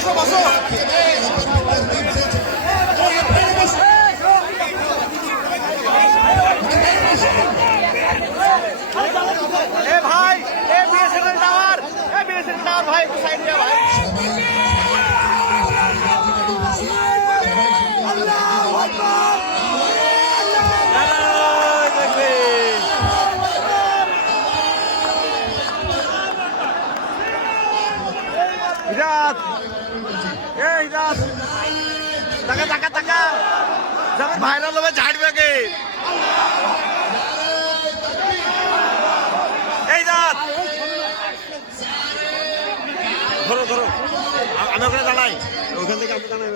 বসো বসো। এ ভাই, এ বিএসএনএল টাওয়ার, এ বিএসএনএল টাওয়ার ভাই, একটু সাইড দিয়ে ভাই। হিরাত, এ হিরাত, টাকা টাকা টাকা, যখন ভাইরাল হবে ঝাড়বে কে? এই রাত, ধরো ধরো, আমি ওখানে দাঁড়াই, ওখান থেকে আপনি দাঁড়াই।